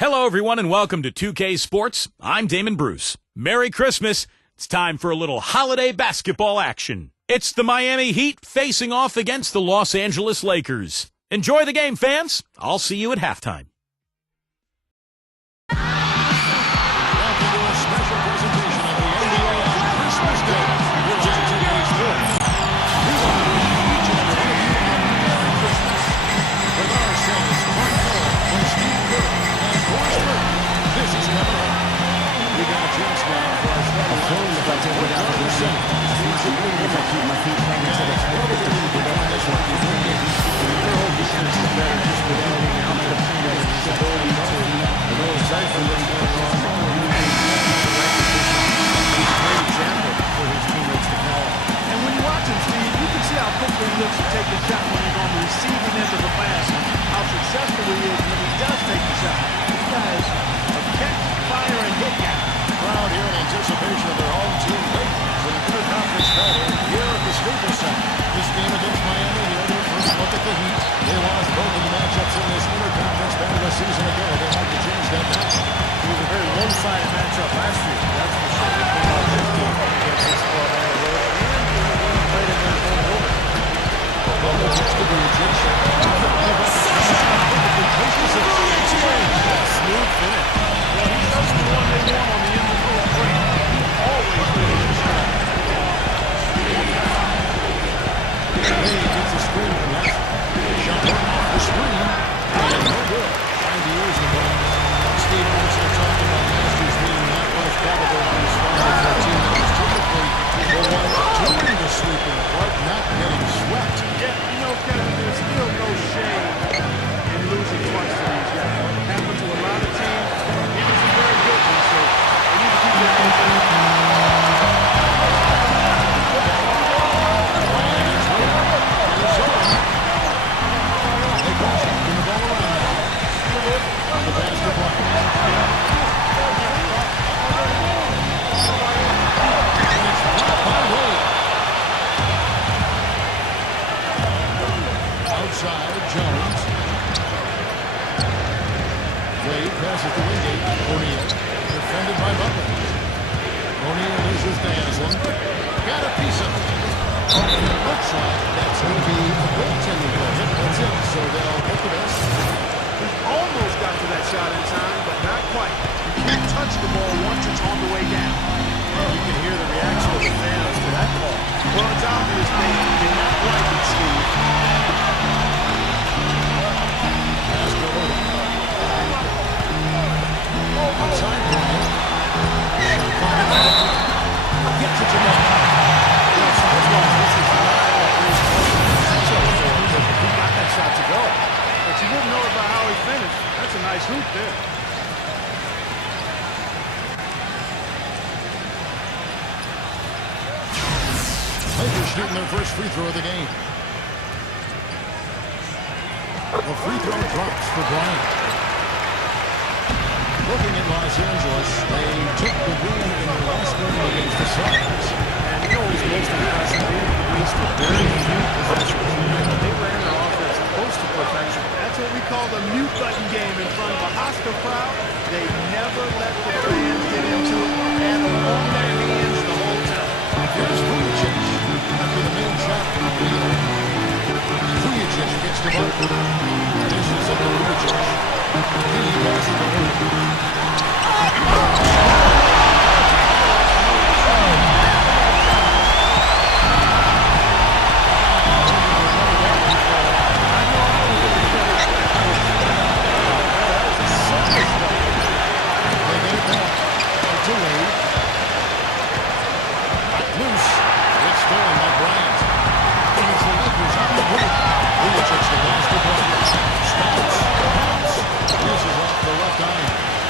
Hello, everyone, and welcome to 2K Sports. I'm Damon Bruce. Merry Christmas. It's time for a little holiday basketball action. It's the Miami Heat facing off against the Los Angeles Lakers. Enjoy the game, fans. I'll see you at halftime. Welcome to a special presentation of the NBA on Christmas Day. Here's 2K Sports. We want to wish each and every one of you a Merry Christmas. With our saints, Mark Miller and Steve Kerr and Boris Burke, this is coming up. We got a chance now for our starting zone. If I take it out of the center, if I keep my feet hanging to the floor, that's what you think. Your whole defense is better just with everything out there. His ability to know exactly what's going on. He's a great example for his teammates to follow. And when you watch him, Steve, you can see how quickly he looks to take the shot when he's on the receiving end of the pass, and how successful he is when he does take the shot. This guy is a catch, fire, and hit guy. Crowd here in anticipation of their home team Lakers in the interconference battle here at the Staples Center. This game against Miami, the other first look at the Heat. They lost both of the matchups in this interconference battle a season ago. They have to change that now. It was a very one-sided matchup last year. That's for sure. They came out 15 against this club on the road, and they played in their home order. Bubble gets to be Egyptian. Smooth finish. Well, he's just the one they want on the end of the break. He always finishes strong. He gets a screen from that. Shot off the screen. And no good. 90 years ago. Steve Wilson talked about Masters being that was probably on the spot for a team that was typically the one doing the sweeping part, not getting swept. Yeah, you know, Kevin, there's still no shame in losing twice to these guys. It happens to a lot of teams. It is a very good one, so they need to keep their heads up. Outside, Jones. Wade passes to Wingate. O'Neal defended by Butler. O'Neal loses to Haslam. Got a piece of it. It looks like that's going to be a goaltending goal. That's it. So they'll get the best. He almost got to that shot in time, but not quite. You can't touch the ball once it's on the way down. And you can hear the reaction of the fans to that call. Well, it's obvious they did not like it, Steve. Outside Bryant. Shot clock at 5. Gets it to Mark. This is not all his fault. He got that shot to go. But you wouldn't know it by how he finished. That's a nice hoop there. Lakers shooting their first free throw of the game. A free throw drops for Bryant. Looking at Los Angeles, they took the win in their last game against the Celtics. And you know what was most impressive? They released with very few possessions. They ran their offense close to perfection. That's what we call the mute button game in front of a hostile crowd. They never let the fans get into it and on their hands the whole time. Here's Vujicic after the main shot from the field. Vujicic gets to Butler. This is up to Vujicic. He passes the ball. Loose. It's stolen by Bryant. And it's the Lakers on the move. Vujicic the basketball. Stops. Bounce. Misses off the left eye.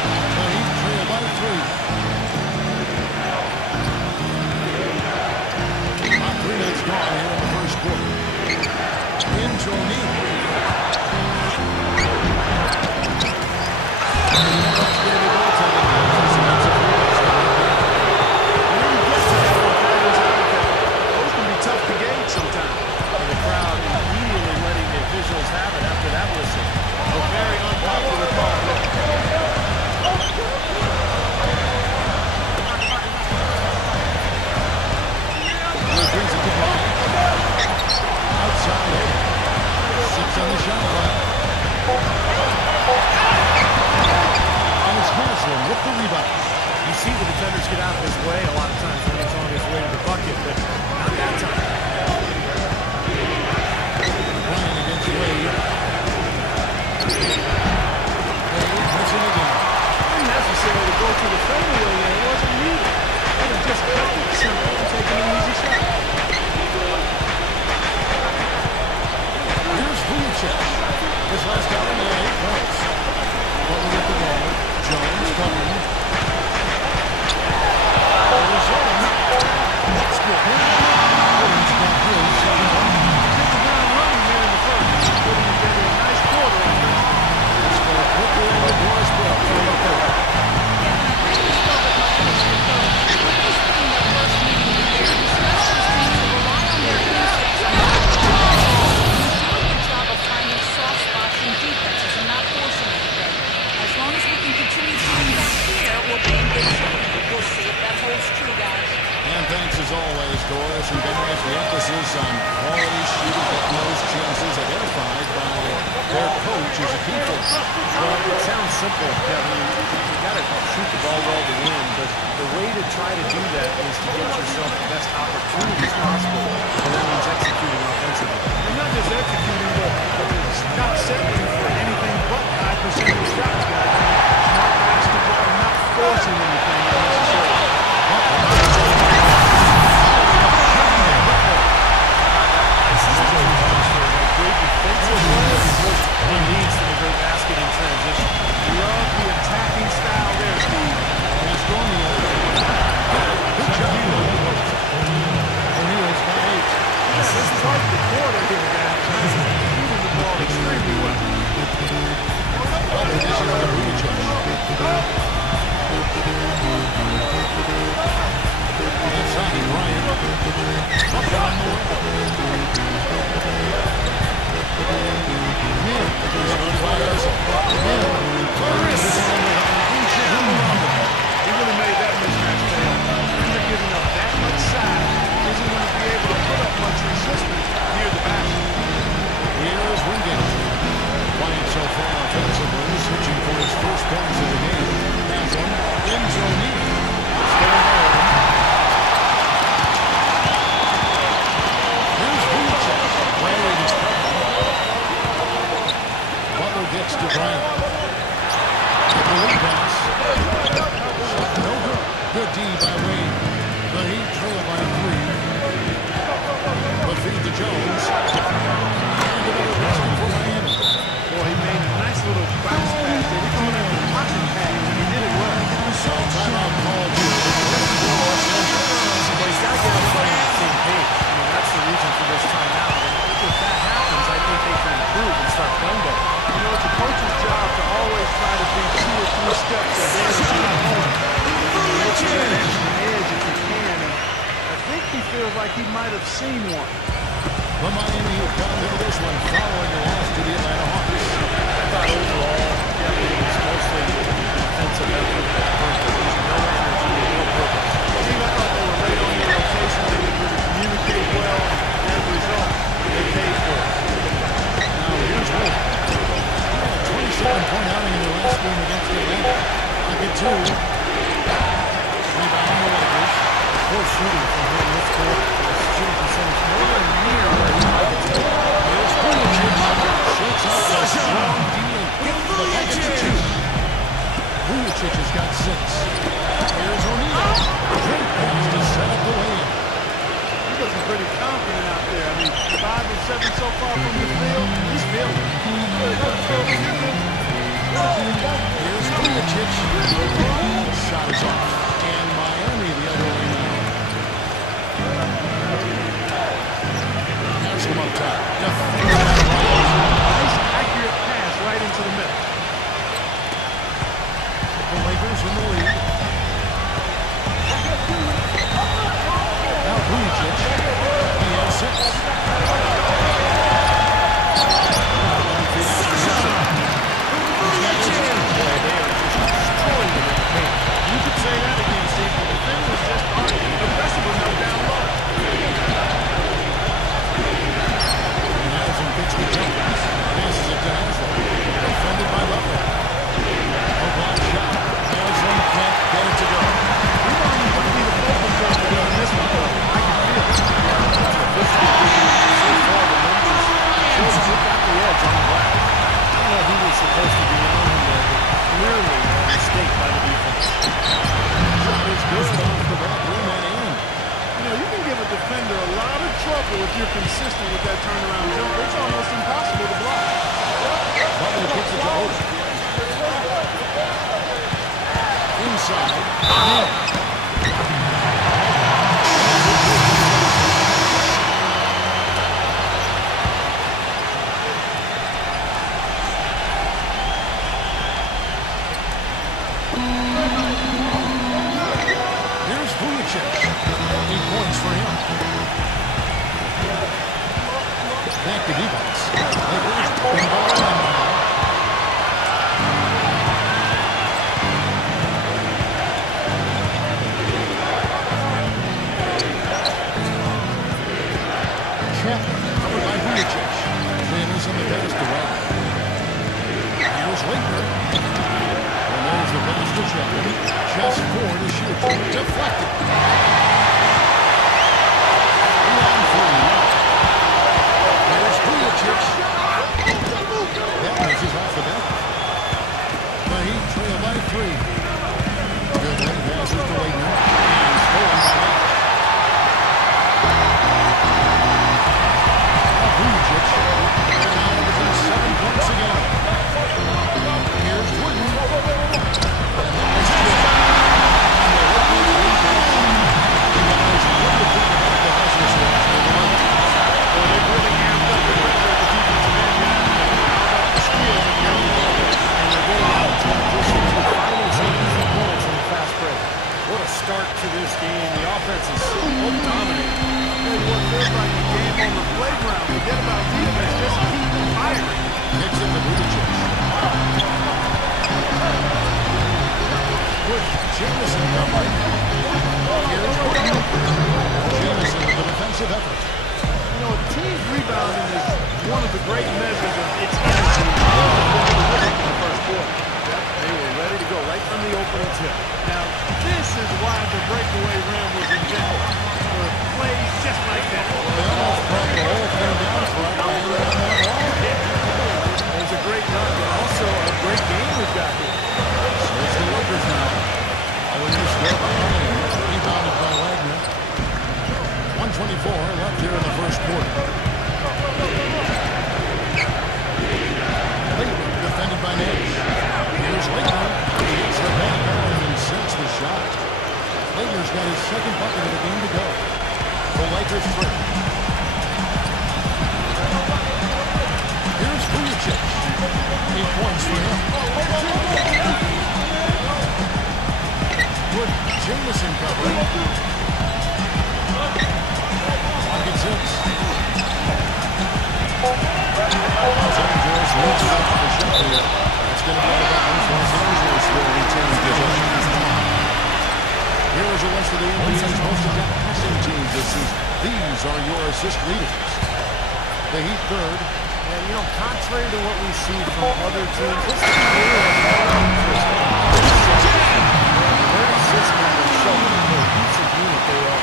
The Heat trail by 3. His last outing, 8 points. Butler with the ball. Jones covering. Arizona. That's good. Williams got his second one. Hit the ground running there in the first. Putting together a nice quarter on this. Let's go quickly over Boris Brook for the third. And thanks as always, Doris and guys, the emphasis on quality shooting, getting those chances identified by their coach is a key for them. Well, it sounds simple, Kevin. You got to shoot the ball well to win, but the way to try to do that is to get yourself the best opportunities possible, and that means executing offensively. And not just executing, but not settling for anything but high percentage shots, guys. Smart basketball, not forcing anything unnecessarily. He leads to the great basket in transition. Love the attacking style there, Steve. Good job. O'Neal's got 8. This is part of the quarter here, guys. Shooting the ball extremely well. This is the Vucevic. Inside Bryant. Up on the He really made that mismatch pay off. When you're giving up that much size, isn't going to be able to put up much resistance near the basket. Here's Wingate. Quiet so far offensively, searching for his first points of the game. Has one. Wins O'Neal. Here's Vucevic. Butler gets to Bryant. The lead pass. No good. Good D by Wade. The Heat trail by 3. But feed to Jones. And another basket for Miami. Boy, he made a nice little bounce pass there. We call that the pocket pass, and he did it well. Timeout called here. But he's got to get everybody on the same page. I mean, that's the reason for this timeout. And if that happens, I think they can improve and start playing better. You know, it's a coach's job to always try to be 2 or 3 steps ahead of your opponent. Look for that extra edge if you can. And I think he feels like he might have seen one. The Miami Heat come into this one following a loss to the Atlanta Hawks. I thought overall, yeah, it was mostly defensive effort that hurt. There was no energy and no purpose. Steve, I thought they were late on their rotation. They didn't really communicate well. And as a result, they paid for it. Now here's Wade. He had a 27-point outing in the last game against Atlanta. Look at 2. Rebound the Lakers. Poor shooting from him this quarter. His shooting percentage nowhere near where he might have taken. Here's Vucevic. Shoots out the strong D and gets the bucket to 2. Vucevic has got 6. Here's O'Neal. Great pass to set up the lane. He's looking pretty confident out there. I mean, 5 and 7 so far from the field. He's feeling it. Here's Vucevic. The shot is off. And Miami the other way now. Has him up top. Nice accurate pass right into the middle. The Lakers in the lead. Now Vucevic. He has 6. You could say that again, Steve. The defenders just aren't aggressive enough down low. And Harrison gets the jump. Passes it to Haslem. Defended by Butler. A block shot. Haslem can't get it to go. We want him to be the focal point in this one, though. I can feel it. This is so far the numbers show that he got the edge on the glass. I don't know who was supposed to be on him there, but clearly a mistake by the defense. Shot is good off the back rim and in. You know, you can give a defender a lot of trouble if you're consistent with that turnaround jumper. It's almost impossible to block. Back to defense. Lakers bring ball in now. Covered by Vujacic. Trailers on the pass to Wagner. Here's Wagner. And there's the pass to Chapman. Just 4 to shoot. Deflected. 3-on-3. There's Vujacic. That misses off the back. The Heat trail by 3. Good lane passes to Wagner. And stolen by Nash. Vujacic. And now within 7 points again. Here's Wooden. And that is good. And the Lakers lead this. Guys, what do you think about the Huskies watch for the Lakers? Well, they've really amped up the pressure at the defensive end now. How about the steals and the early offense? And they're getting out of transition to finding some easy points in the fast break. What a start to this game. The offense is so dominant. What feels like a game on the playground. Forget about defense. Just keep firing. Kicks it to Vujacic. With Jamison covering. Here's Wooden. Jamison with the defensive effort. You know, a team's rebounding is one of the great measures of its energy. In the first quarter. Yep, they were ready to go right from the opening tip. Now, this is why the breakaway rim was invented. For plays just like that. They almost brought the whole thing down for us. There's a great run, but also a great game we've got here. So it's the Lakers now. Lakers score by Wagner. Rebounded by Wagner. 1:24 left here in the first quarter. Wagner defended by Nash. Here's Wagner. He hits the back and sinks the shot. Wagner's got his second bucket of the game to go. The Lakers 3. Here's Vujacic. 8 points for him. With Jamison covering. Pocket 6. Los Angeles leads it off the shot here. It's going to be out of bounds. Los Angeles will retain possession. Here is the rest of the NBA's most attacked passing teams this season. These are your assist leaders. The Heat third. And, you know, contrary to what we see from other teams, this is really a their assist numbers show what a cohesive unit they are.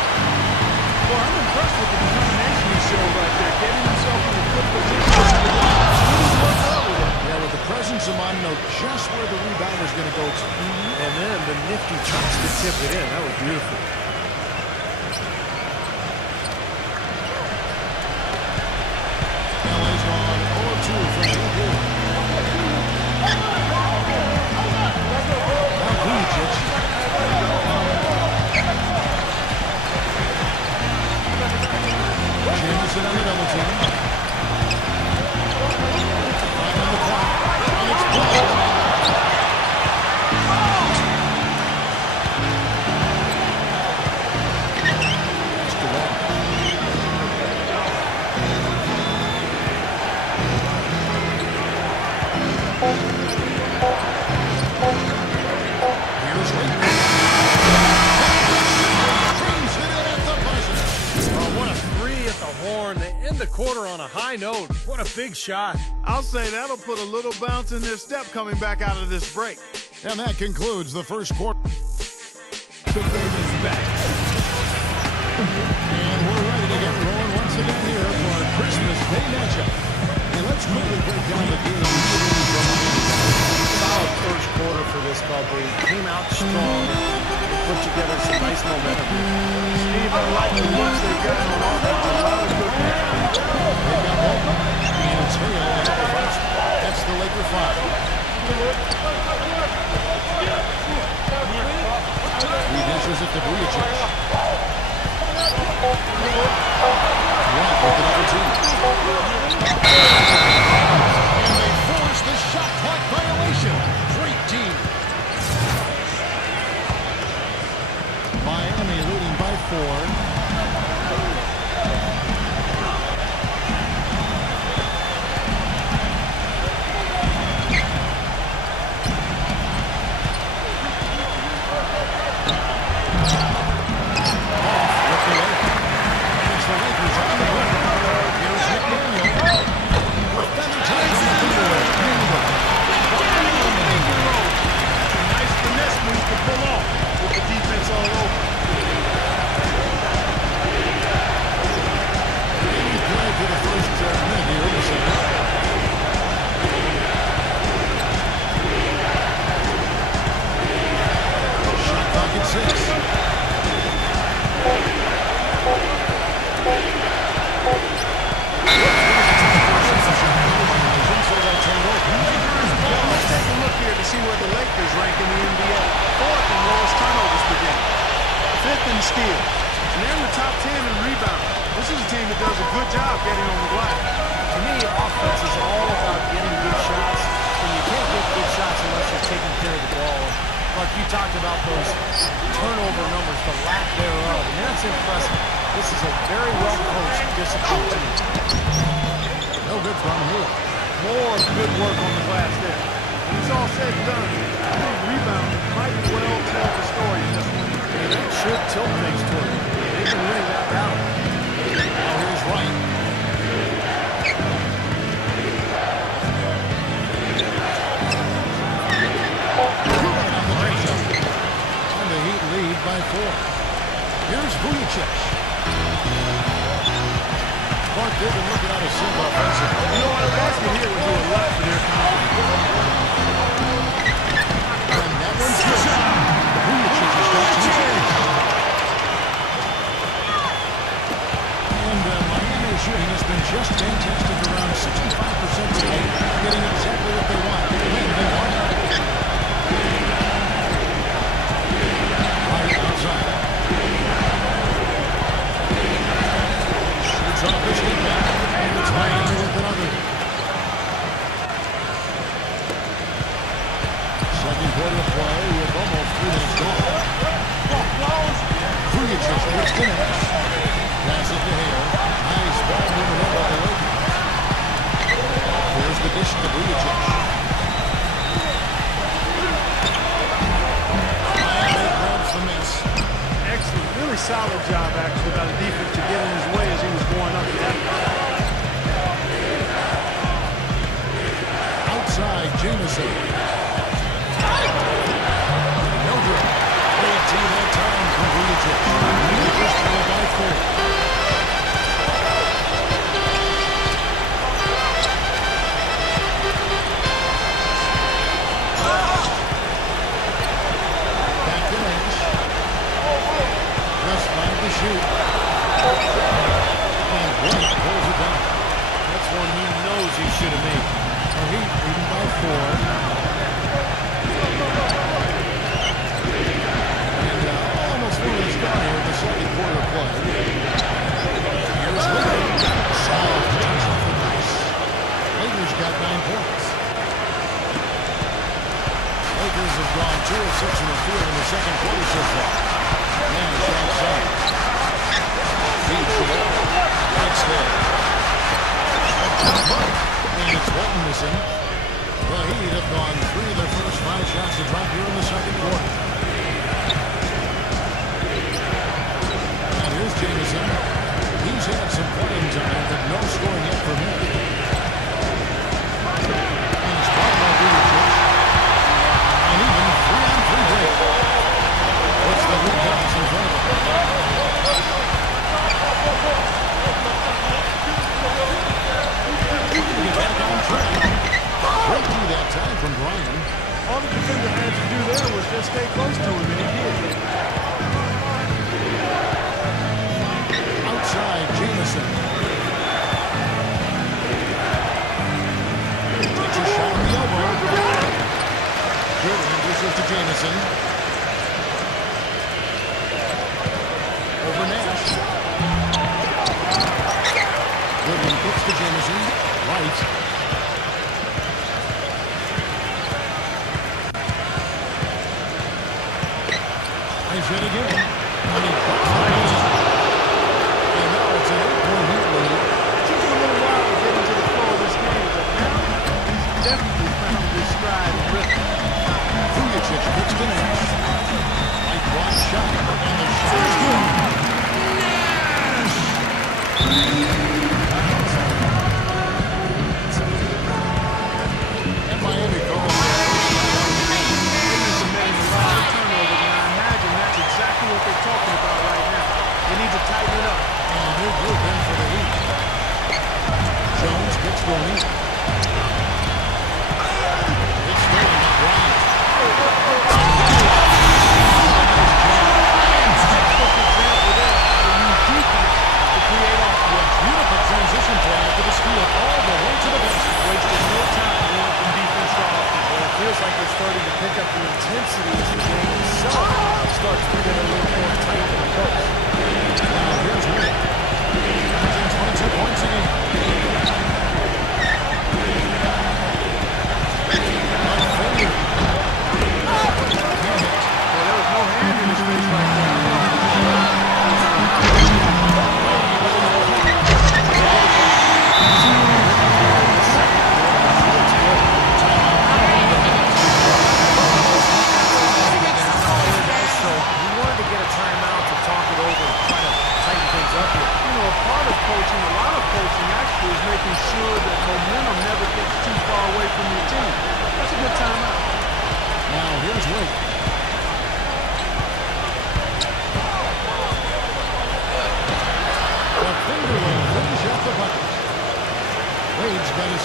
Well, I'm impressed with the determination he showed right there, getting himself in a good position. Yeah, with the presence of mind, know just where the rebounder is going to go to. And then the nifty touch to tip it in. That was beautiful. LA's on 0-2 from the field. Now Vujacic. Jamison on the double team. Right on the clock. And it's blocked. The quarter on a high note. What a big shot. I'll say that'll put a little bounce in their step coming back out of this break. And that concludes the first quarter. The game is back. And we're ready to get rolling once again here for our Christmas Day matchup. And let's quickly break down the game. Solid first quarter for this club. They came out strong. They put together some nice momentum. Steve, I like the looks they've got on offense. A lot of good men. And it's Hale at the first. That's the Laker 5. He dishes it to Vujacic. White with the number 2. And they force the shot clock violation. Great team. Miami leading by 4. That's impressive. This is a very well-coached, disciplined team. No good from Hill. More good work on the glass there. When it's all said and done, I think rebound might well tell the story in this one. And that should tilt things toward them. They've been winning that battle. Now here's Wright. And the Heat lead by 4. Here's Vujicic. Clark, they've been looking out of sync offensively. You know what, a basket here would do a lot for their confidence. And that one's good. Vujicic has got 2 change. And Miami's shooting has been just fantastic, around 65% today, getting exactly what they want. When they want it. Right outside. Shoots off the step back. And it's Miami with another. Second quarter of play with almost 3 minutes gone. Vujicic gets the next. Pass it to Hill. Nice ball moving over the Lakers. Here's the dish to Vujicic. Miami grabs the miss. Excellent. Really solid job, actually, by the defense to get in his way as he was going up to that. Outside, Jameson. No good. 18 that time from Vujicic. Lakers trail by 4. Back to Nash. Just 5 to shoot. And White pulls it down. That's one he knows he should have made. The Heat leading by 4. And almost 4 minutes gone here in the second quarter of play. Here's Lillard. Solid touch off the glass. Lakers got 9 points. Lakers have gone 2 of 6 in the field in the second quarter so far. Nash outside. Feeds the ball. White's there. And it's Walton missing. The Heat have gone 3 of their first 5 shots to drop here in the second quarter. And here's Jameson. He's had some playing time, but no scoring yet from him. And it's blocked by Vujicic. And even 3-on-3 break. Puts the Heat guys in front of him. Get back on track. Great through that time from Brian. All the defender had to do there was just stay close to him, and he did. Outside, Jameson. Takes a shot on the elbow. Good, and this is to Jameson. Over Nash. Goodwin kicks to Jameson. Right. Nice hit again. And he drops the ball. And now it's an 8-point Heat lead. It took him a little while to get into the flow of this game, but now he's definitely found his stride and rhythm. Vujicic kicks to Nash. Right block shot. And the shot is good. And Miami calls it. Committing a lot of turnovers, and I imagine that's exactly what they're talking about right now. They need to tighten it up. And a new group in for the Heat. Jones kicks Gorney. It's stolen by Bryant. Beautiful transition play after the steal all the way to the basket. Wasted no time going from defense to offense. Well, it feels like they're starting to pick up the intensity as the game itself starts to get a little more tight and close. Now here's Will. Averaging 22 points a game.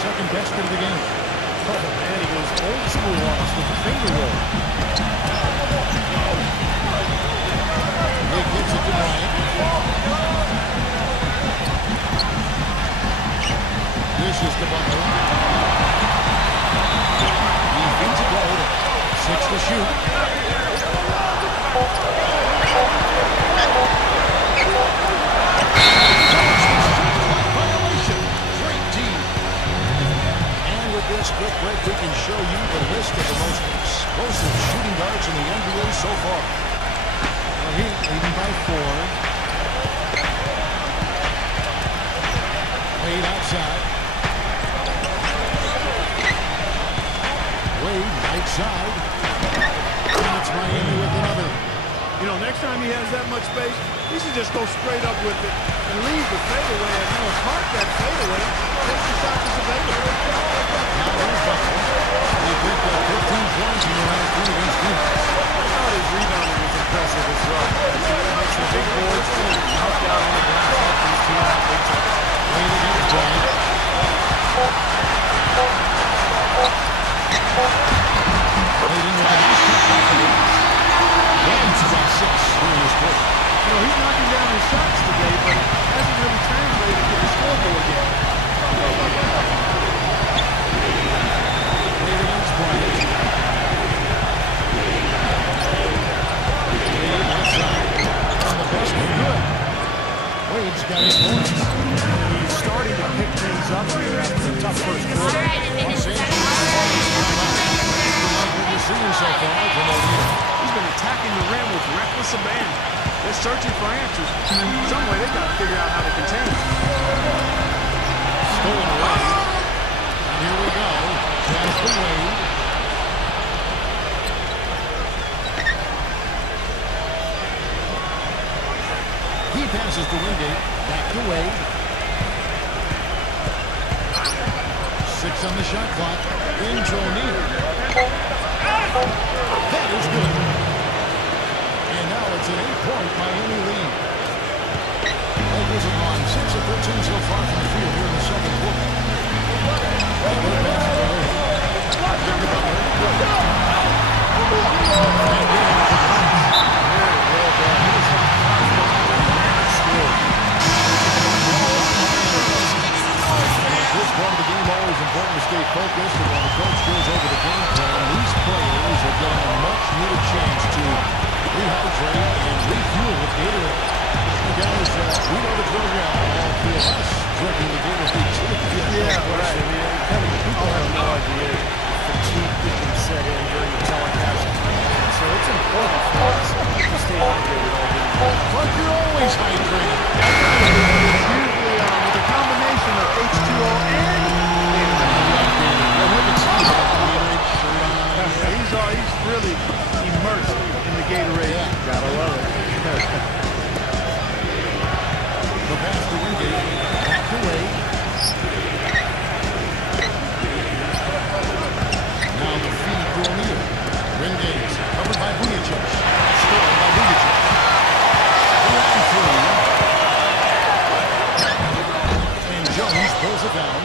second basket of the game. Oh, man, he goes old school on us with the finger roll. He gives it to Bryant. Dishes to Butler. He beats it low. 6 to shoot. Violation. Great D. And with this quick break, we can show you the list of the most explosive shooting guards in the NBA so far. Well, Heat leading by 4. Wade outside. Wade right side. And it's Miami with another. You know, next time he has that much space, he should just go straight up with it and leave the fadeaway and then park that fadeaway. Take the shot that's available. Now here's Butler. He picked up 15 points in the last 3 against Phoenix. I thought his rebounding was impressive as well. He makes some big boards, knocked out on the glass, help these two athletes. Wade against Bryant. Wade in with a nice shot. Robinson got 6 during this quarter. You know, he's knocking down his shots today, but it hasn't really translated to the scoreboard yet. Wade against Bryant. Wade left side. On the basket, good. Wade's got his points. He's starting to pick things up here after a tough first quarter. Seeing so far from O'Neal. He's been attacking the rim with reckless abandon. They're searching for answers. Some way they've got to figure out how to contain it. Stolen away. And here we go. Jasper Wade. He passes to Wingate. Back to Wade. 6 on the shot clock. Into O'Neal. That is good. And now it's an 8-point Miami lead. Lakers have gone 6 of 13 so far from the field here in the second quarter. Butler passes to Wade. Jimmy Butler. And very well done. He was on score. At this point of the game, always important to stay focused. And when the coach goes over the game plan, these players are getting a much-needed chance to rehydrate and refuel with Gatorade. And guys, we know the program, all 3 of us, drinking the Gatorade too. Yeah, right. I mean, people have no idea the fatigue that can set in during the telecast. So it's important for us to stay hydrated all day long. But you're always hydrated. Usually with a combination of H2O and he's really immersed in the Gatorade. Yeah. Gotta love it. The pass to Wingate. Back to Wade. Now the feed to O'Neal. Wingate covered by Vujacic. Stolen by Vujacic. 3-on-3. And Jones pulls it down.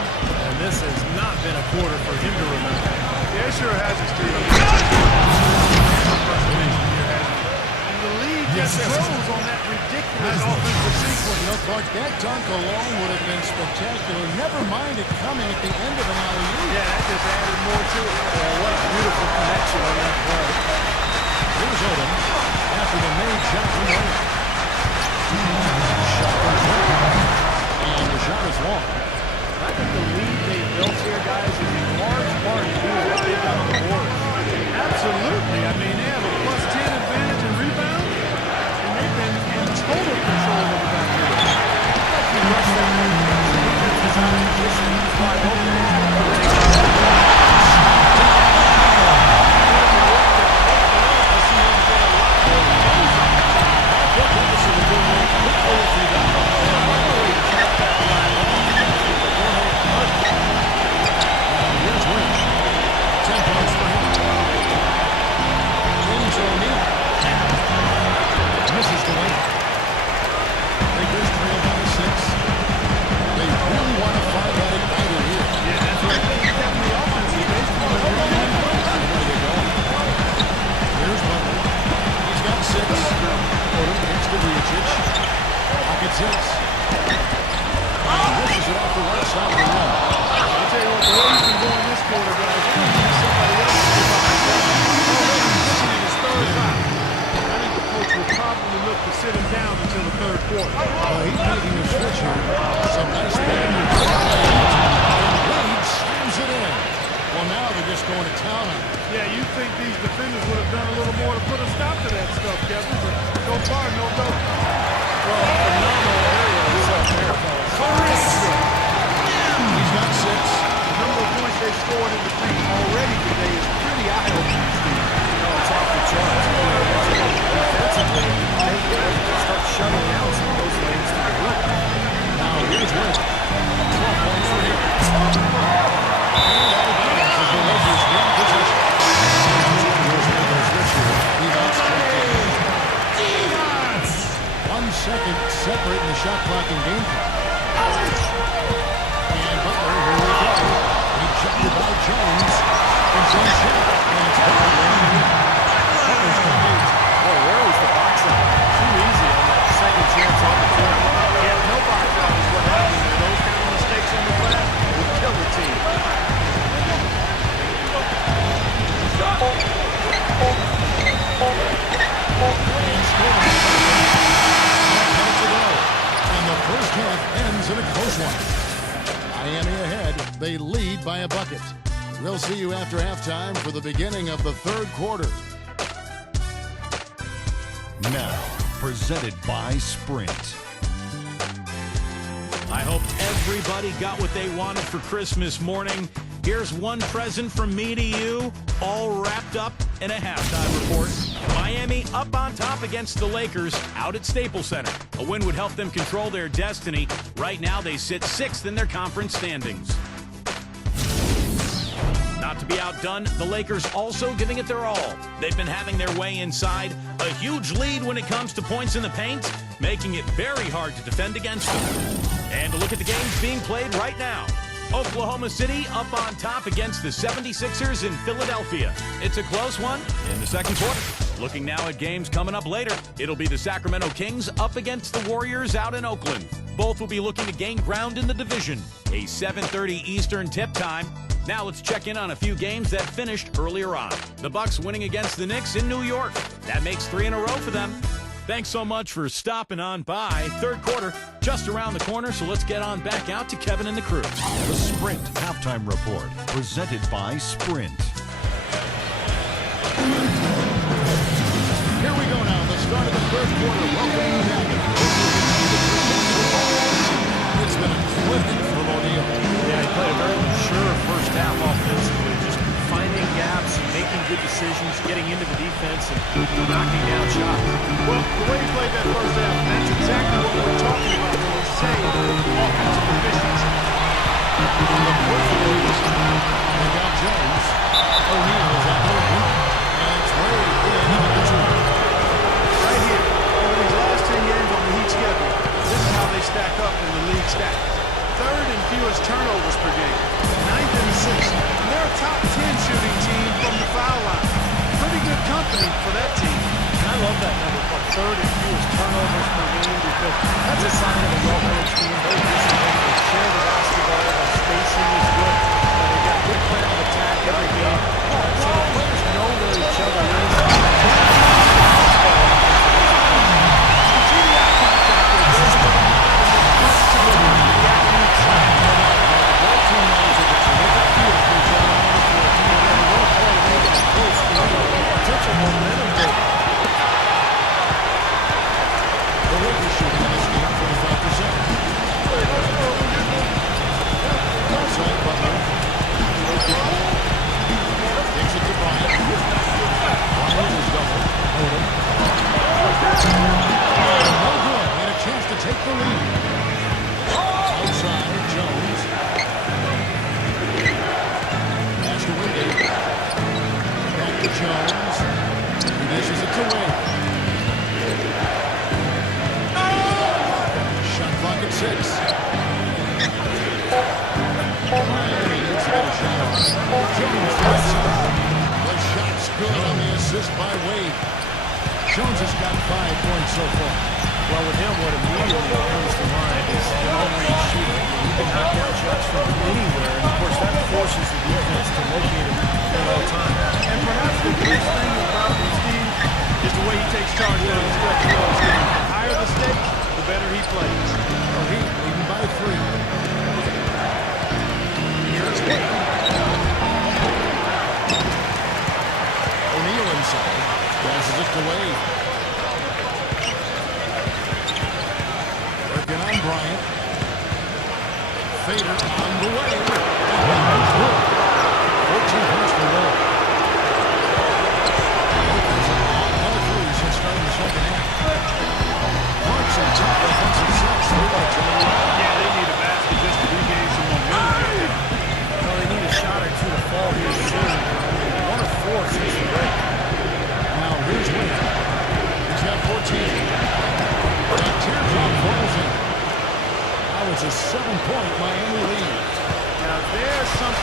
And this has not been a quarter for him to remember. Yeah, sure has it, Steve. And the league just froze on that ridiculous offensive sequence. You know, Clark, that dunk alone would have been spectacular. Never mind it coming at the end of an alley-oop. Yeah, that just added more to it. What a beautiful connection on that play. Here's Odom after the made shot from Wade. Shot from Wade. And the shot is long. I think the lead they built here, guys, is in large part due to what they've done on the board. Absolutely. I mean, they have a +10 advantage in rebounds, and they've been in total control over that lead. Like you rush that defense is out of position. He's wide open. think these defenders would have done a little more to put a stop to that stuff, Kevin, but so far, no go. Well, phenomenal area up there, fellas. He's got 6. The number of points they scored in the paint already today is pretty eye-opening, Steve. It's off the charts. Defensively, they start shutting down some of those lanes to the hoop. Now here's Wade. 12 points for him. And out of bounds as the Lakers gain possession. He lost 1 second separating the shot clock and game clock. And Butler, here we go. Rejected by Jones. And Jones shot. And it's Butler winning the game. Butler's got 8. Well, where was the box out? Too easy on that second chance opportunity. Yeah, no box out is what happened. And those kind of mistakes on the glass will kill the team. And scoring. 5 minutes to go. And the first half ends in a close one. Miami ahead. They lead by a bucket. We'll see you after halftime for the beginning of the third quarter. Now, presented by Sprint. I hope everybody got what they wanted for Christmas morning. Here's one present from me to you, all wrapped up in a halftime report. Miami up on top against the Lakers out at Staples Center. A win would help them control their destiny. Right now, they sit 6th in their conference standings. Not to be outdone, the Lakers also giving it their all. They've been having their way inside. A huge lead when it comes to points in the paint, making it very hard to defend against them. And to look at the games being played right now. Oklahoma City up on top against the 76ers in Philadelphia. It's a close one in the second quarter. Looking now at games coming up later. It'll be the Sacramento Kings up against the Warriors out in Oakland. Both will be looking to gain ground in the division. A 7:30 Eastern tip time. Now let's check in on a few games that finished earlier on. The Bucks winning against the Knicks in New York. That makes 3 in a row for them. Thanks so much for stopping on by. Third quarter just around the corner, so let's get on back out to Kevin and the crew. The Sprint Halftime Report, presented by Sprint. Here we go now, the start of the third quarter. Welcome you back. It's been a clinic for O'Neal. Yeah, he played a very mature first half offensively, just finding gaps, making good decisions, getting into the defense, and knocking down shots. Well, the way he played that first half, that's exactly what we're talking about when we say offensive efficiency. The Warriors. They got Jones. O'Neal is out open. And it's Wade in on the 2. Right here, over these last 10 games on the Heat schedule, this is how they stack up in the league stats. 3rd in fewest turnovers per game, 9th in assists. And they're a top 10 shooting team from the foul line. Pretty good company for that team. And I love that number, but 3rd in fewest turnovers per game, because that's a sign of a well-coached team. Very disciplined. They share the basketball. The spacing is good. They've got a good plan of attack every game. So the players know where each other is. You see the eye contact there. There's the That team knows that it's a terrific field for John Anderson. And they want to play to make it close. Potential momentum building. The Lakers shooting in this game 45%. Outside Butler. Takes it to Bryant. Bryant is double. Odom. No good. And a chance to take the lead. Outside Jones. Pass to Wade. Back to Jones. He dishes it to Wade. Shot clock at 6. Miami needs to get a shot on. Jones drives up. The shot's good on the assist by Wade. Jones has got 5 points so far. Well, with him, what immediately comes to mind is the long-range shooting. He can knock down shots from anywhere, and of course that forces the defense to locate him at all times. And perhaps the best thing about him, Steve, is the way he takes charge down the stretch of those games. The higher the stakes, the better he plays. The Heat leading by 3. Here's Wade.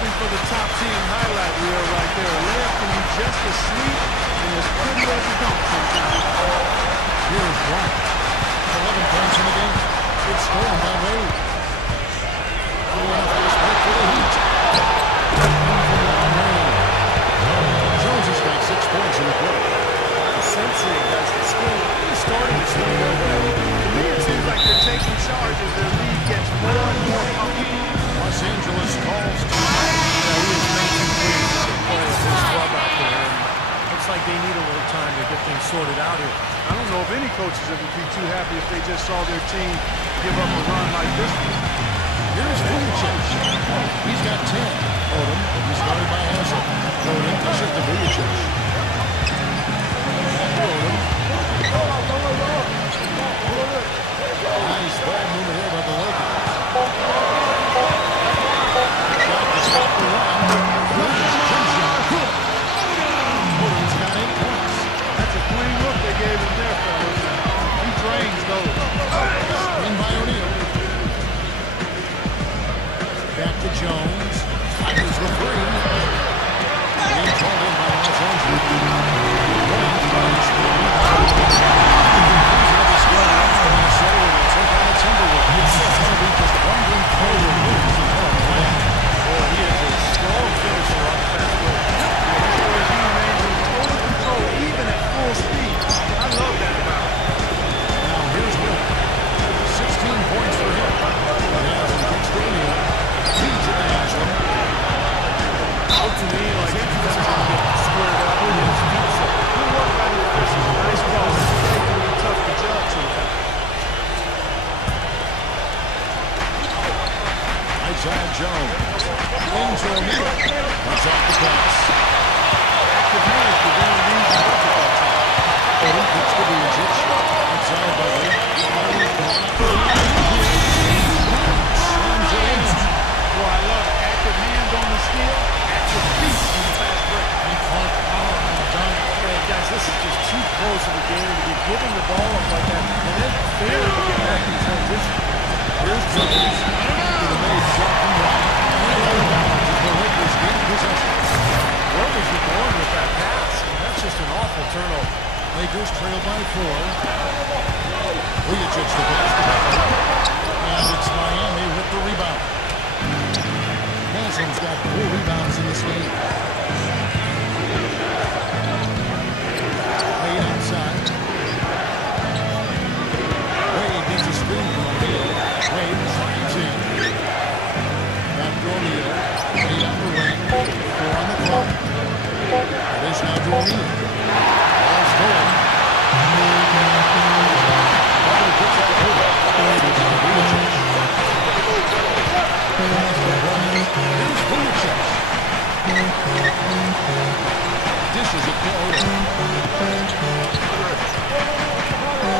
something for the top team highlight reel right there. A layup can be just as sweet and as pretty as a dunk sometimes. Here's Bryant. 11 points in the game. It's stolen by Wade. For the Heat. Jones has got 6 points in the quarter. Sensei has the skill. He's starting to swing their way. To me, it seems like they're taking charge as their lead gets more and more comfortable. Los Angeles calls He has made some pretty good play with his club out there. And looks like they need a little time to get things sorted out here. I don't know if any coaches would be too happy if they just saw their team give up a run like this one. Here's Vujicic. He's got 10. Odom. He's guarded by Hazel. Odom pushes to Vujicic. Nice ball movement here by the Lakers. Shot to stop the run. Jump shot. Good. Odom's got 8 points. That's a clean look they gave him there, fellas. He drains those. In by O'Neal. Back to Jones. Fires the three. Being called in by Los Angeles. Williams finds the rebound. Minnesota will take on the Timberwolves. It's going to be just rumbling cold and moves. Boy, he is a strong finisher on the fast break. He remains in total control even at full speed. I love that about him. Now here's Will. 16 points for him. Hansen kicks to O'Neal. Feeds it to Haslem. Looked to me like he was going to get squared up with his feet. So good work by the officials. Nice ball. They can be tough to judge sometimes. Isaiah Jones. Into O'Neal. That's off the pass. Active hands for very reason. Odom kicks to Vujicic. Outside by Lee. Slams it in. Boy, I love it. Active hands on the steal. Active feet on the fast break. And Clark on the dunk. Hey, guys, this is just too close of a game to be giving the ball up like that and then failing to get back in transition. Here's Jones. To the made shot from Bryant. And the Lakers gain possession. Where was he going with that pass? I mean, that's just an awful turnover. Lakers trail by 4. Vujicic the basketball. And it's Miami with the rebound. Haslem's got 4 rebounds in this game. Wade outside. Wade gets a screen from O'Neal. Wade slides in. Back to O'Neal. Wade on the wing. 4 on the clock. It is now to O'Neal. Ball's going. Butler gets it to Odom. It's to Vujicic. Here's Vujicic. Dishes it to Odom.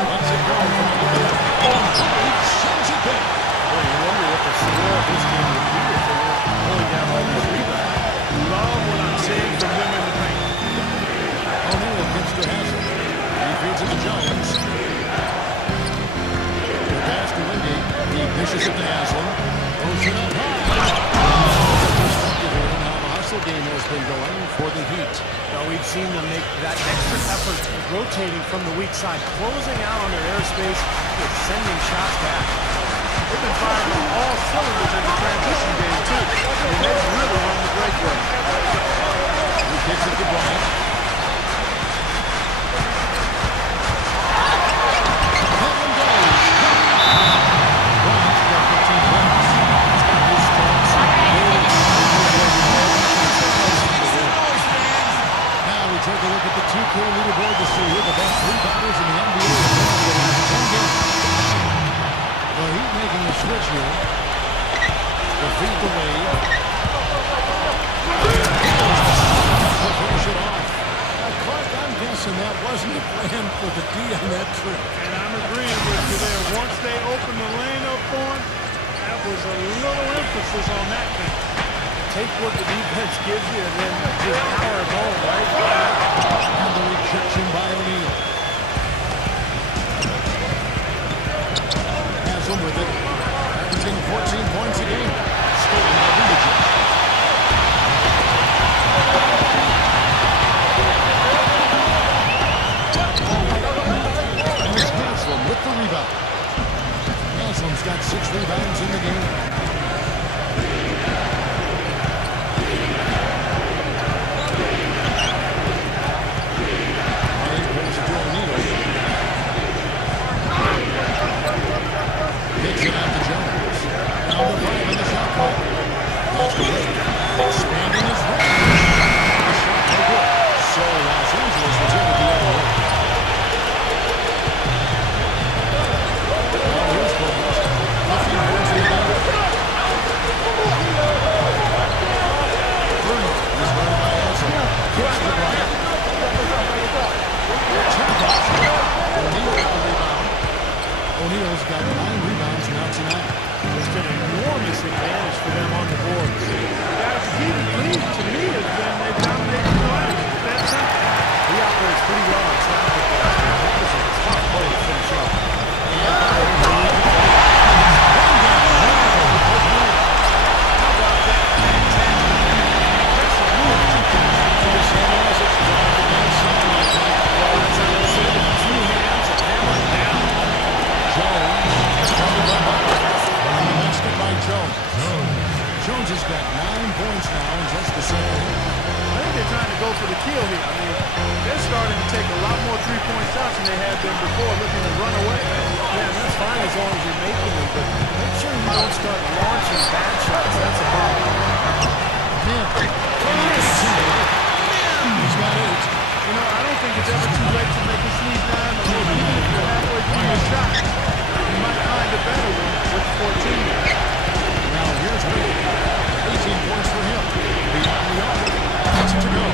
Lets it go from the middle. He sends it back. Boy, you wonder what the score of this game would be if they were pulling down all these rebounds. Love what I'm seeing from them in the paint. O'Neal gets to Haslem. He feeds it to Jones. The pass to Lindy. He dishes it to Haslem. Throws it up high. How the hustle game has been going for the Heat. Now, we've seen them make that extra effort rotating from the weak side, closing out on their airspace, with sending shots back. They've been firing on all cylinders in the transition game, too. And they've really run the breakaway. He kicks it to Bryant. Heaven goes. Bryant's got 15 points. His strong side. Now we take a look at the 2K leaderboard to see who the best rebounders in the NBA have been over the last 10 games. The Heat making a switch here. Defeat the Wade. To finish it off. Clark, I'm guessing that wasn't the plan for the D on that trip. And I'm agreeing with you there. Once they opened the lane up for him, that was a little emphasis on that thing. Take what the defense gives you and then just power it home, right? And the rejection by O'Neal. Haslem with it. Averaging 14 points a game. Stolen by Vujicic. O'Neal's got 9 rebounds now tonight. Just an enormous advantage for them on the boards. Guys, the key to the lead to me is when they dominate the glass. That's simple. He operates pretty well on traffic baskets. That was a tough play to finish up. How about that? Fantastic. That's a move. Well, that's how they say it. 2 hands and hammer it down. Jones is covered by Butler. And he missed it by Jones. Jones has got 9 points now in just the second. I think they're trying to go for the kill here. I mean, they're starting to take a lot more three-point shots than they had been before, looking to run away. Yeah, and that's fine as long as you're making them, but make sure you don't start launching bad shots. That's a problem. He's got 8. You know, I don't think it's ever too late to make a sneak 9, or even if you're halfway through your shot, you might find a better one with 14. Now here's Wade. 18 points for him. Beyond the arc. That's to go.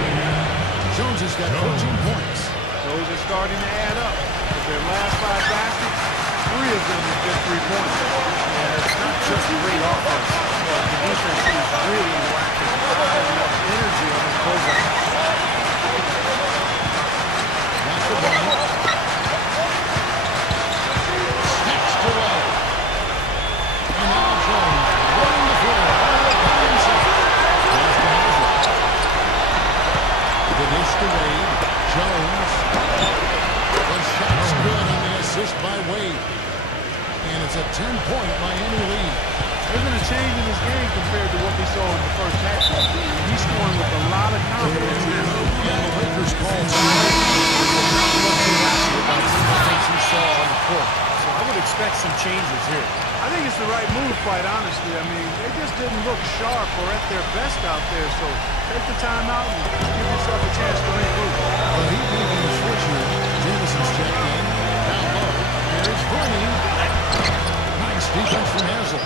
Jones has got 14 points. Those are starting to add up. With their last 5 baskets, 3 of them have been 3 points. And it's not just great offense, but the defense is really lacking not enough energy on the closeout. Back to Bryant. Snatched away. And now Jones running the floor. By himself. Pass to Hazard. The dish to Wade. Jones. The shot's good on the assist by Wade. And it's a 10-point Miami lead. There's been a change in his game compared to what we saw in the first half. He's scoring with a lot of confidence now. And the Lakers call Not too happy about some of the things he saw on the court. So I would expect some changes here. I think it's the right move, quite honestly. I mean, they just didn't look sharp or at their best out there. So take the time out and give yourself a chance to regroup. But he's making the switch here. Jameson's checked in. Down low. Here's Burney. Nice defense from Hazel.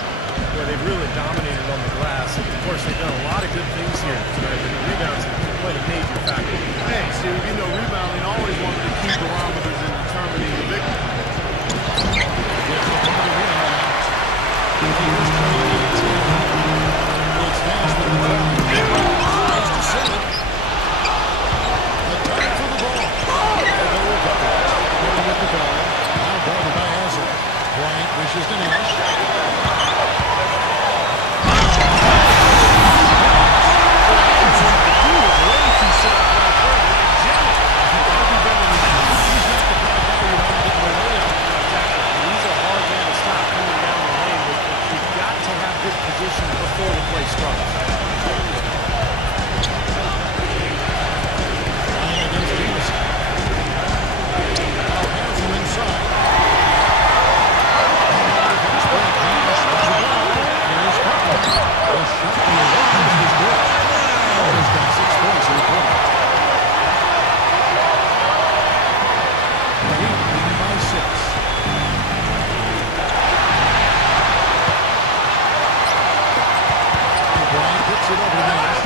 Where they've really dominated on the glass. And of course, they've done a lot of good things here tonight, but the rebounds have played a major factor. Hey, Steve, you know rebounding always one of the key barometers in determining the victory. Gets the ball to win on that. Here's 2018. Looks fast with the ball. Tries to send it. The time for the ball. And they recover. Getting with the ball. Now guarded by Hazel. Bryant wishes to Nash. Position before the play starts. Ryan against Jameson. Now has him inside. Here's Butler. The shot in the range is good. Butler's got 6 points in the quarter. The Heat leading by 6. Puts it over the net.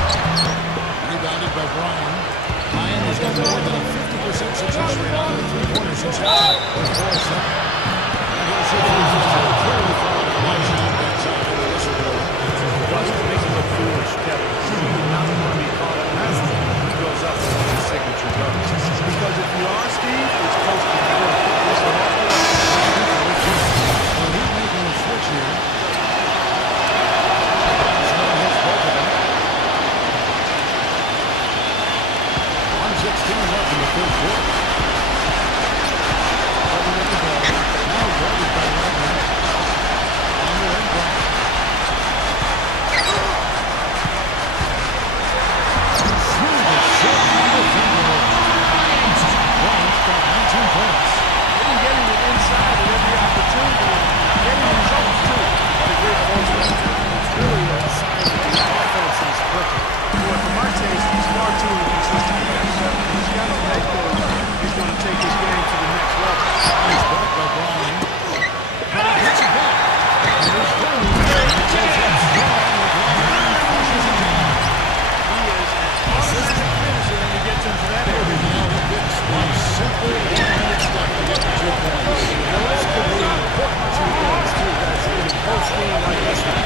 Rebounded by Bryan. Bryan has got more than a 50% success rate on the three-pointers since half. There's 4-7. And he'll shoot free throws clearly from the line shot that side of the whistle blower. Rust makes it look foolish, Kevin. He did not want to be caught up in this. He goes up with his signature dunk. Because if you are, Steve, it's supposed to be good. And he's making a switch here. 16 left in the third quarter. Butler with the ball. Now guarded by Wagner. On the wing back. Smooth and short on the finger. Bryant's got 19 points. They've been getting it inside at every opportunity. Getting results, too. What a great offense. It's really a sign that the offense is clicking. Boy, for my taste, he's far too inconsistent. He's got to make those zone scheme like this one.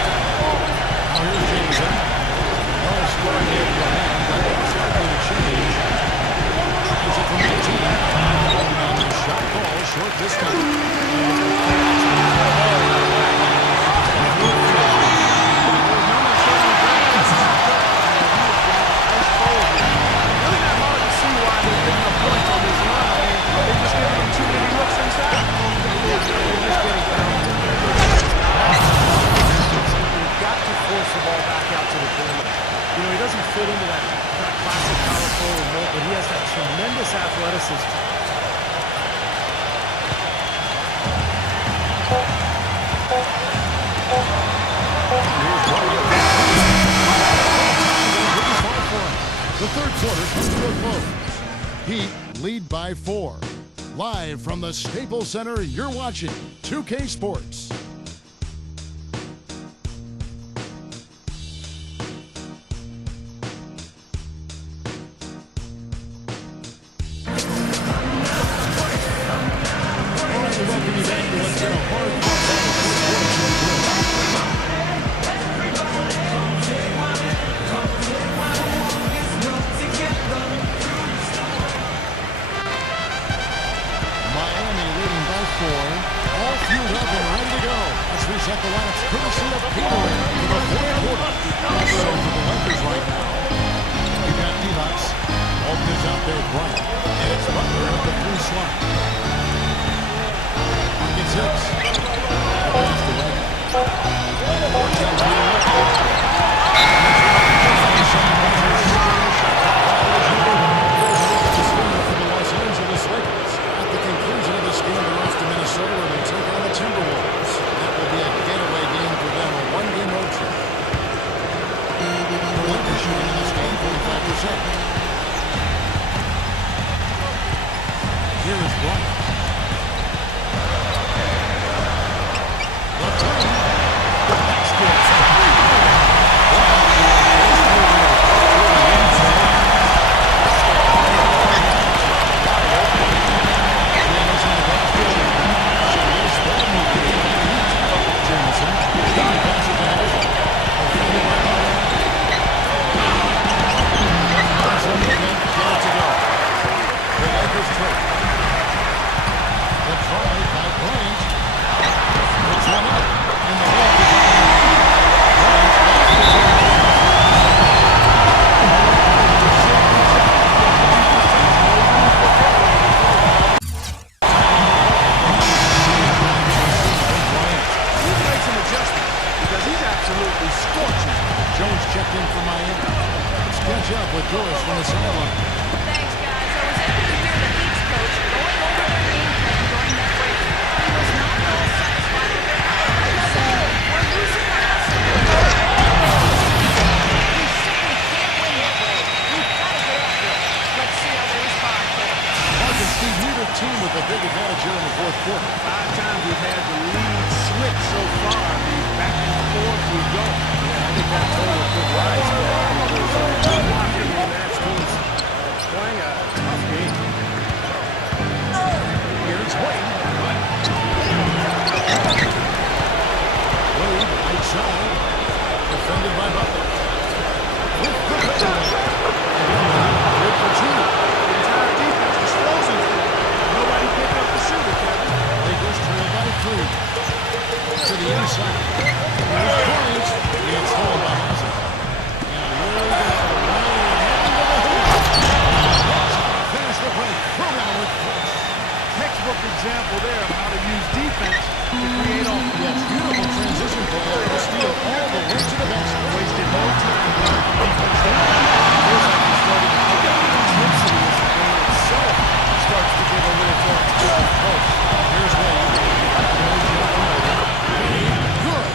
Now here's Jameson. No scoring here for him, but it's likely to change. Tries it from 19. And the shot ball short this time. The ball back out to the perimeter. You know, he doesn't fit into that kind of classic power forward mold, but he has that tremendous athleticism. The third quarter comes to a close. Heat lead by 4. Live from the Staples Center, you're watching 2K Sports. Set the last courtesy of Peter for the fourth quarter. So for the Lakers right now, you got D-Box. Walton is out there, Bryant. And it's Butler at the 3 slot. Pocket 6. Against the Lakers. 4 times the for the Los Angeles Lakers. At the conclusion of this game, they're off to Minnesota where they take on the Timberwolves. That will be a getaway game for them, a one-game road trip. The Lakers shooting in this game 45%. Here is Bryant. The three. That's good. Jones checked in for Miami. Let's catch up with Doris from the sideline. Thanks, guys. I was able to hear the Heat's coach going over their game plan during that break. He was not at all satisfied with their outcome. He said, "We're losing the basketball." We simply can't win that way. We've got to get after it. Let's see how they respond today. Mark and Steve, neither team with a big advantage here in the fourth quarter. 5 times we've had the lead switch so far. I mean, back and forth we go. Yeah, I think that total could rise. Playing a tough game. Here's Wade. Wade outside. Defended by Butler. With the good for 2. The entire defense was frozen. Nobody picked up the shooter, Kevin. Lakers trail by 3. To the inside. Here's Bryant. It's stolen by Hansen. And Wade is the right finish the break. Program with clutch. Textbook example there of how to use defense to create offense. Yes, beautiful transition play. The steal all the way to the basket. Wasted no time playing defense there. Feels like he's starting to pick up the intensity as the game itself starts to get a little more close. Here's Wade. Good.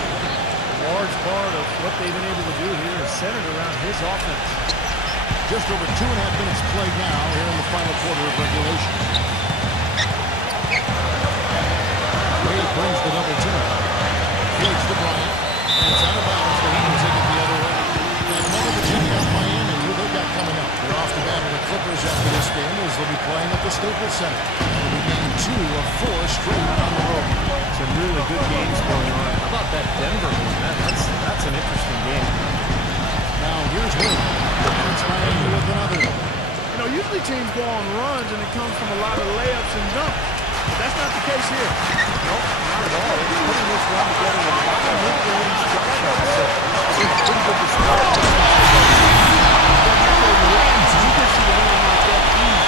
A large part of what they've been able to do here is centered around his offense. Just over 2.5 minutes played now here in the final quarter of regulation. Wade brings the double turn. Feeds to Bryant. And it's out of bounds. The Heat will take it the other way. And another Virginia of Miami, who they've got coming up. They're off to battle the Clippers after this game as they'll be playing at the Staples Center. They'll be getting 2 of 4 straight on the road. Some really good games going on. How about that Denver move. That's an interesting game. Now here's Wade. And it's Miami with another one. You know, usually teams go on runs and it comes from a lot of layups and dunks. But that's not the case here. Nope, not at all. He's putting this run together with a lot of mid-range jump shots. So it's pretty good display. You can see a man like that, he's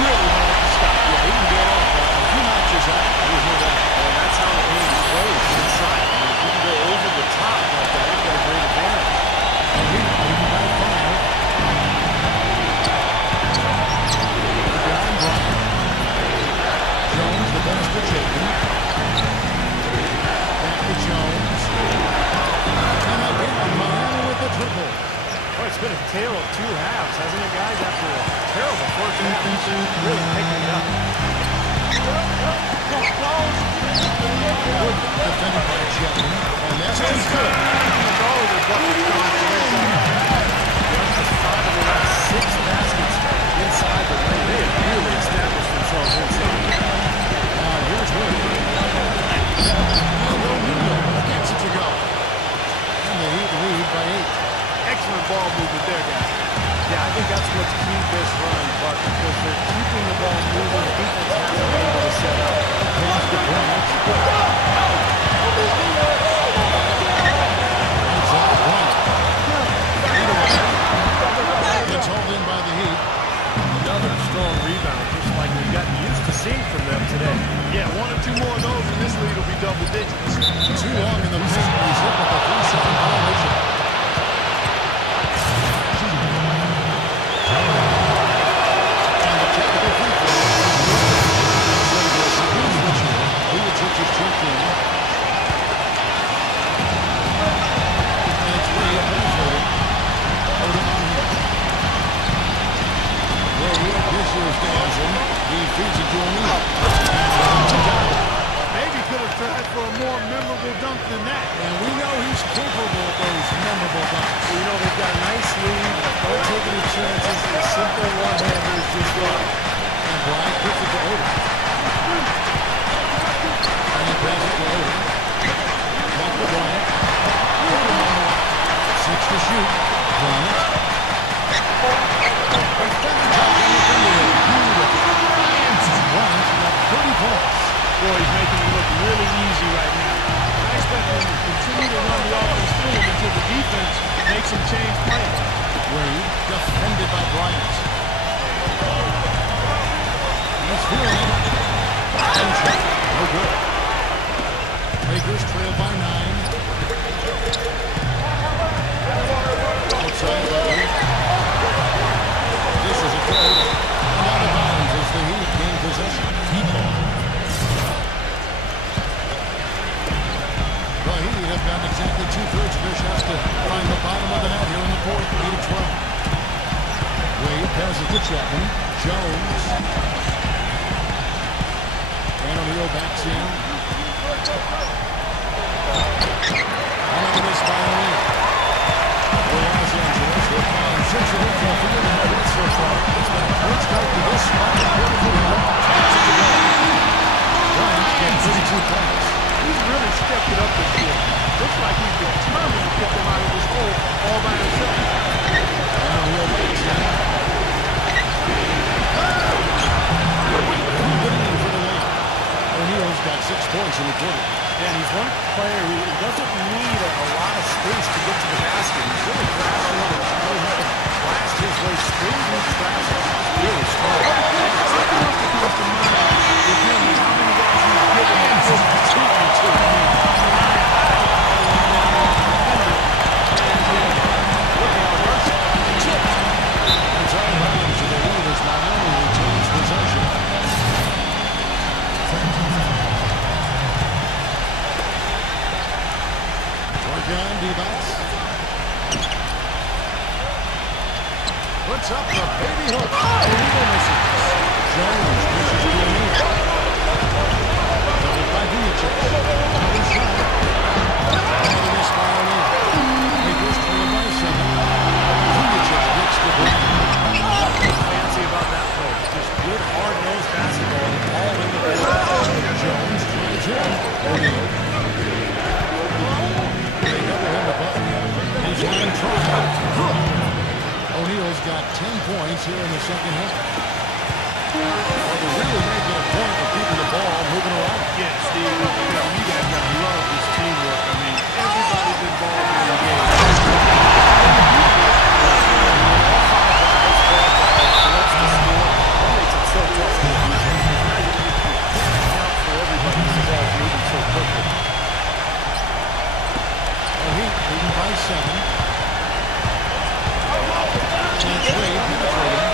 really hard to stop. Yeah, he can get up. A few notches out. You hear that? And that's how the game plays inside. I mean, if you can go over the top like that, you've got a great advantage. And he leading by 5. Down Bryant. Jones, the basket taken. Back to Jones. And again, Miami with the triple. Boy, it's been a tale of two halves, hasn't it, guys? After a terrible first half, really picking it up. Good defended by Chapman. And that's how he's good. There's always a bucket coming from inside. Just 5 of the last 6 baskets inside the lane. They have really established themselves inside. Now here's Wade. Will gets it to go. And the Heat lead by 8. Excellent ball movement there, guys. Yeah, I think that's what's keyed this run, Buck, because they're keeping the ball moving. The defense hasn't been able to set up. Pass to Bryant. It's out of Bryant. It's hauled in by the Heat. Another strong rebound, just like we've gotten used to seeing from them today. Yeah, 1 or 2 more of those and this lead will be double digits. Too long in the paint. He's hit with a 3-second violation. And the technical free throw is checked in. And it's Wade penetrating. Holding on here. Wade dishes to Hansen. He feeds it to O'Neal. Maybe could have tried for a more memorable dunk than that. And we know he's capable of those memorable dunks. You know, they've got a nice lead. Don't take any chances. The simple one-hander is just right. And Bryant puts it to Odom. And he passes it to Odom. Back to Bryant. 6 to shoot. Bryant. Bryant got 30 points. Boy, he's making it look really easy right now. I expect him to continue to run the offense through him until the defense makes him change plans. Wade defended by Bryant. He's feeling it. And shot. No good. Lakers trail by 9. Outside Butler. This is a trade. And out of bounds as the Heat gain possession. Heat ball. The Heat have gotten exactly 2/3 of their shots to find the bottom of the net here in the fourth. 8-12. Wade passes to Chapman. Jones. And O'Neal backs in. And look at this by O'Neal. For Los Angeles, they've gone 6 of 8 from the field and points so far. It's been a great start to this spot. Bryant getting 32 points. He's really stepped it up this year. Looks like he's determined to get them out of this hole all by himself. And O'Neal backs in. Getting in for the layup. O'Neal's got 6 points in the quarter. And he's one player who doesn't need a lot of space to get to the basket. He's really crashing and really had to blast his way straight through traffic. Really strong. Something else that comes to mind with him is how many guys he's given that good treatment to. Inside Williams to the lead as Miami retains possession. John Divac puts up the baby hook. O'Neal misses. Jones pushes to O'Neal. Doubled by Vujacic. Another shot. Another miss by O'Neal. Lakers trail by 7. Vujacic gets the break. Fancy about that play. Just good hard-nosed basketball. All in the board. Jones drives in. O'Neal. He's got 10 points here in the second half. Well, they're really making a point of keeping the ball moving around. Yeah, Steve, you guys gotta love this teamwork. I mean, everybody's involved in the game. The Heat leading by 7. Chance Wade penetrating.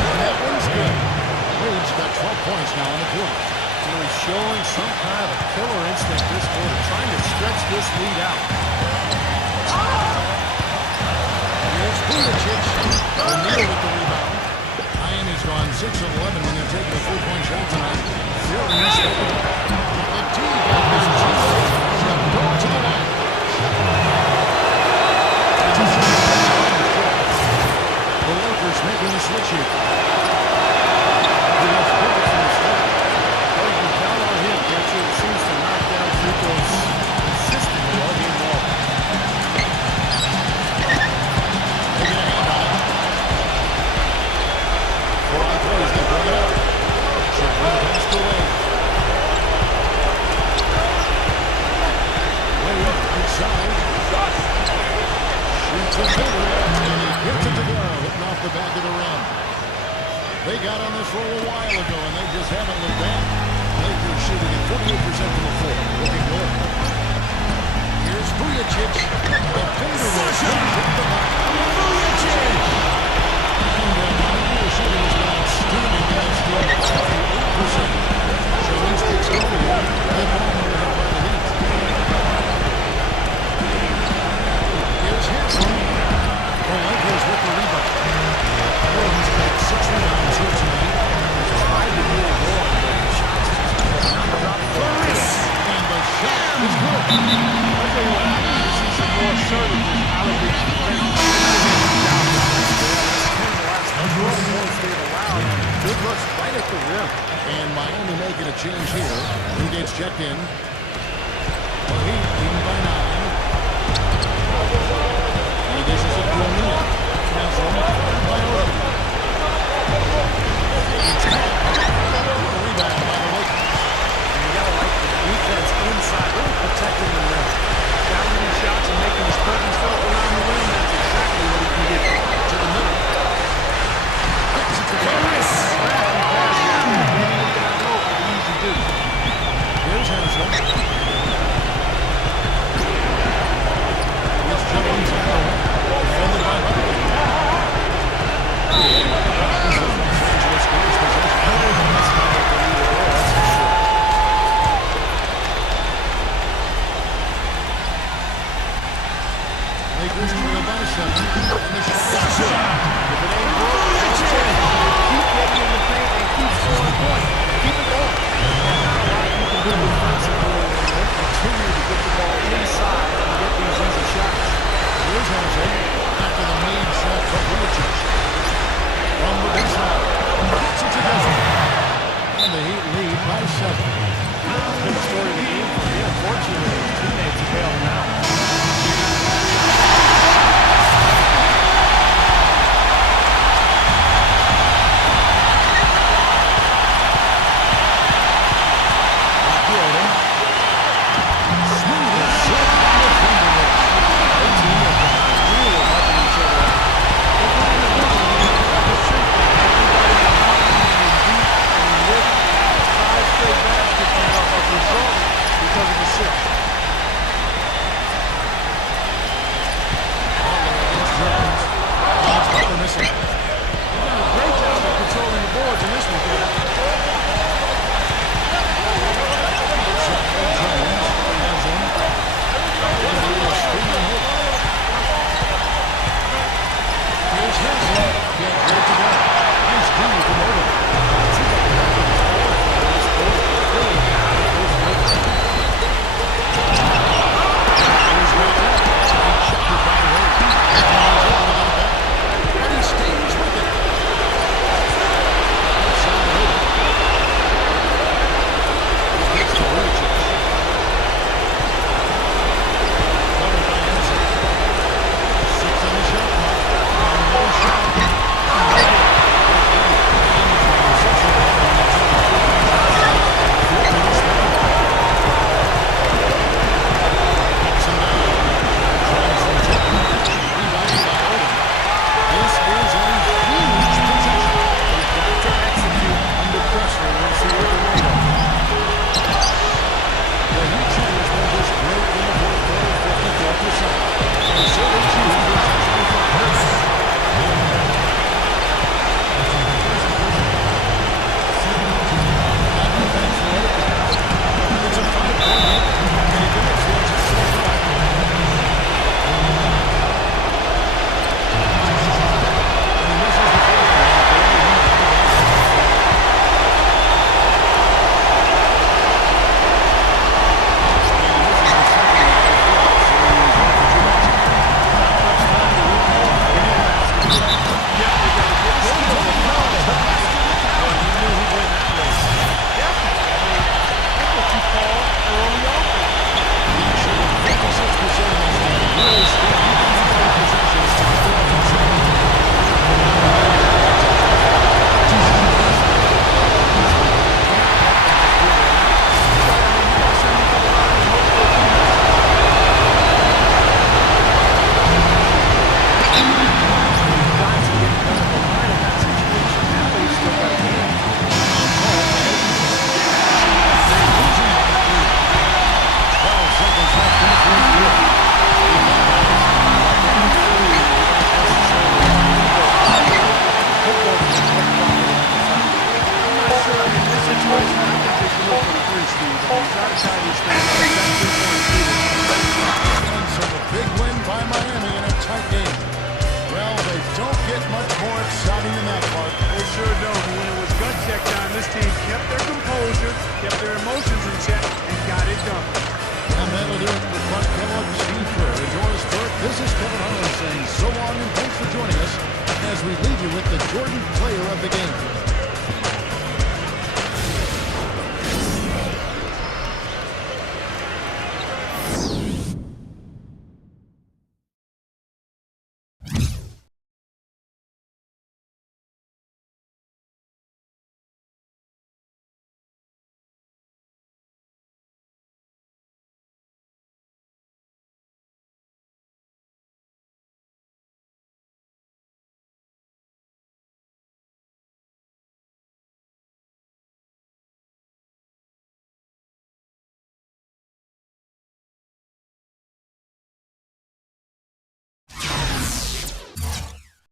And that one's good. Wade's got 12 points now in the quarter. Really showing some kind of a killer instinct this quarter, trying to stretch this lead out. Here's Vujacic. O'Neal with the rebound. Miami's gone 6 of 11 when they're taking a 3-point shot tonight. 0 east. The D got his teammate. He's got to go to the line. The Lakers making the switch here. Seems to knock down free throws consistently all game long. They get a hand on it. 4 on 3s, they bring it up. Check one pass to Wade. Wade inside. Shoots a hitter, and he hits it to go, hitting off the back of the rim. They got on this roll a while ago, and they just haven't looked back. Lakers shooting at 48% from the floor. Looking good. Here's Vujacic. The finger roll. Vujacic! And Miami shooting is not steaming. That's still 58%. Jones takes over. They ball over by the Heat. Here's Haslem. The Lakers with the rebound. He's got 6 rebounds here tonight. He's tried to do it more. And the shot is good. I tell you what, I need to see some more assertiveness out of these defenders. That's 10 the last 12 points they've allowed. Good looks right at the rim. And Miami making a change here. Newgate's checked in. The Heat leading by 9. And this is a O'Neal. Haslem by Irving. Rebound by the Lakers. You gotta like the defense inside, really protecting the rim. Challenging shots and making his presence felt around the rim. That's exactly what he can get to the middle. Gets it to Harris. Crafty pass. Maybe look at that low. Easy do. Here's Haslem. this team kept their composure, kept their emotions in check, and got it done. And that'll do it for Clark Kellogg, Steve Kerr, and Doris Burke. This is Kevin Harlan saying so long and thanks for joining us as we leave you with the Jordan Player of the Game.